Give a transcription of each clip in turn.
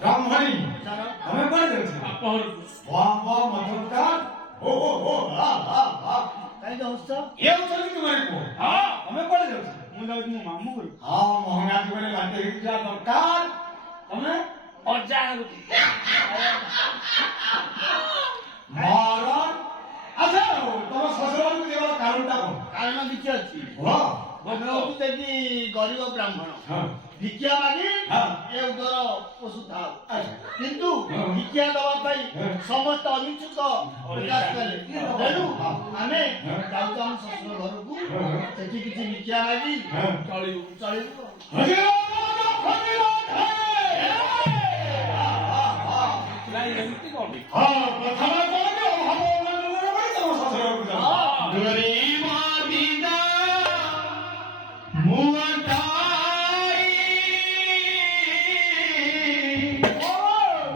ব্রাহ্মণী জানো আমি করে দেছি আপহর বাহ বাহ মধুরকার ও হা হা হা কাই হস্ত এ চলি তোমার কো হ্যাঁ আমি করে দেছি ମୁଁ ଯାଉଛି ମୋ ମାମୁଁ ଘରକୁ হ্যাঁ মহারাজ বলে বাতে হিজা দরকার তুমি ଅଜା ଘରକୁ মহারাজ আচ্ছা তোমার শ্বশুরবাড়িকে দেওয়ার কারণটা কোন কারণ কিছু ଅଛି বাহ ଆମେ ହଉଛୁ ସେଠି ଗରିବ ବ୍ରାହ୍ମଣ হ্যাঁ ଭିକ୍ଷା ମାଗି হ্যাঁ ଏ ଉଦର ପୋଷୁଥାଉ আচ্ছা କିନ୍ତୁ ହଁ। ଭିକ୍ଷା ଦବା ପାଇଁ ହଁ। ସମସ୍ତେ ଅନିଚ୍ଛୁକ ପ୍ରକାଶ କଲେ ତେଣୁ ଆମେ ହଁ। ଯାଉଛୁ ଆମ ଶ୍ୱଶୁର ଘରକୁ ହଁ। ସେଠି କିଛି ଭିକ୍ଷା ମାଗି হ্যাঁ ଚଳିବୁ ଚଳିବୁ ନାଇଁ ଏମିତି କଣ হ্যাঁ প্রথমে বলবে অভাব অনটনের বলে তোমার শ্বশুরবাড়িকে যাও গরিব বিনা মুয়াটাই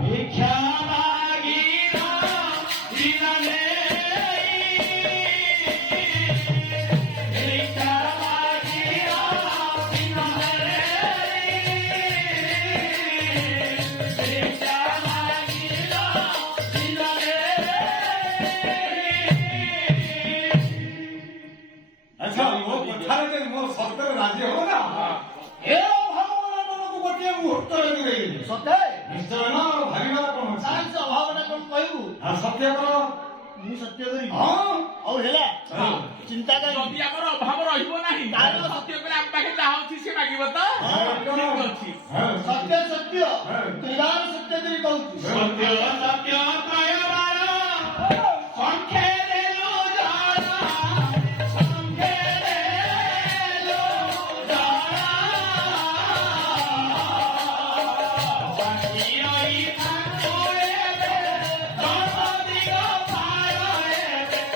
ভিক্ষা মাগিনা দিনালে ভিক্ষা মাগিনা দিনালে ভিক্ষা মাগিনা দিনালে আচ্ছা ମୋ କଥାରେ ଯଦି ମୋ ସତରେ ରାଜି ହବ ନା ଏ ଅଭାବମାନଙ୍କୁ ଗୋଟିଏ ମୁହୂର୍ତ୍ତରେ ଦୂରେଇଲି ସତେ ନିଶ୍ଚୟ ନା ଭାବିବାର କଣ ଅଛି କାହିଁ ସେ ଅଭାବଟା କଣ କହିବୁ ଆଉ ସତ୍ୟ କର ମୁଁ ସତ୍ୟ କରିବି ହଁ ହଉ ହେଲା ହଁ। ଚିନ୍ତା କାହିଁ ଯଦି ଆମର ଅଭାବ ରହିବ ନାହିଁ ତାହେଲେ ସତ୍ୟ କରି ଆମ ପାଖରେ ଯାହା ଅଛି ସେ ମାଗିବ ତ ଠିକ ଅଛି ହଁ। ସତ୍ୟ ସତ୍ୟ ତ୍ରିବାର ସତ୍ୟ କରି କହୁଛୁ ସତ୍ୟ ସତ୍ୟ ତ୍ରୟବାର ସଂଖ୍ୟାରେ ଲୋଜାରା ସଂଖ୍ୟାରେ ଲୋଜାରା ବାକି ରହି ଠାକୁରେ ଦଶଦିଗ ପାରେ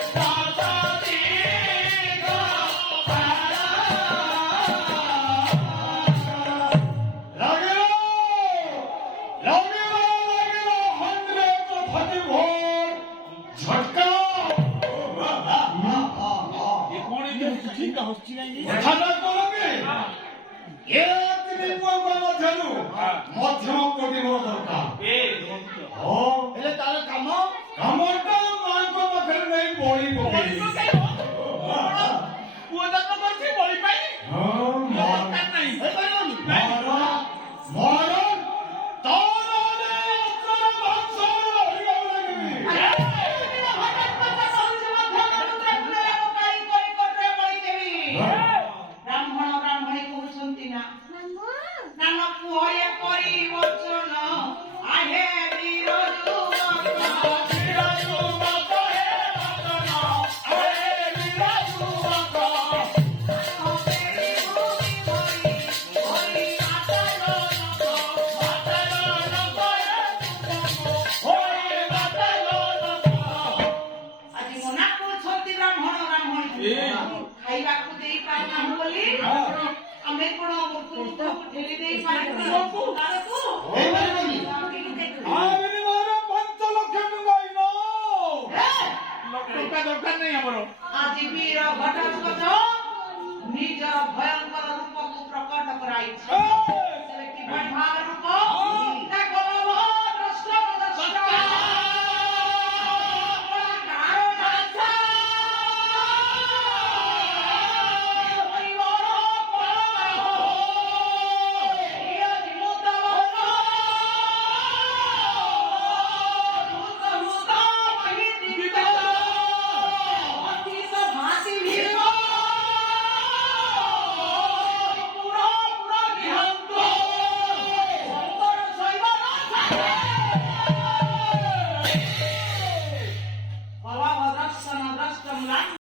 ଦଶଦିଗ ପାର লাগিল লাগিল লাগিল হন্দ্রে প্রথমে ভোর ঝটকা ଏ କଣ ଏମିତି ଚିନ୍ତା ହସୁଛି କାହିଁକି କଥାଟା କଲକି ଏ ତିନି ପୁଅଙ୍କ ମଧ୍ୟରୁ ମଧ୍ୟମ କୋଟି ମୋର ଦରକାର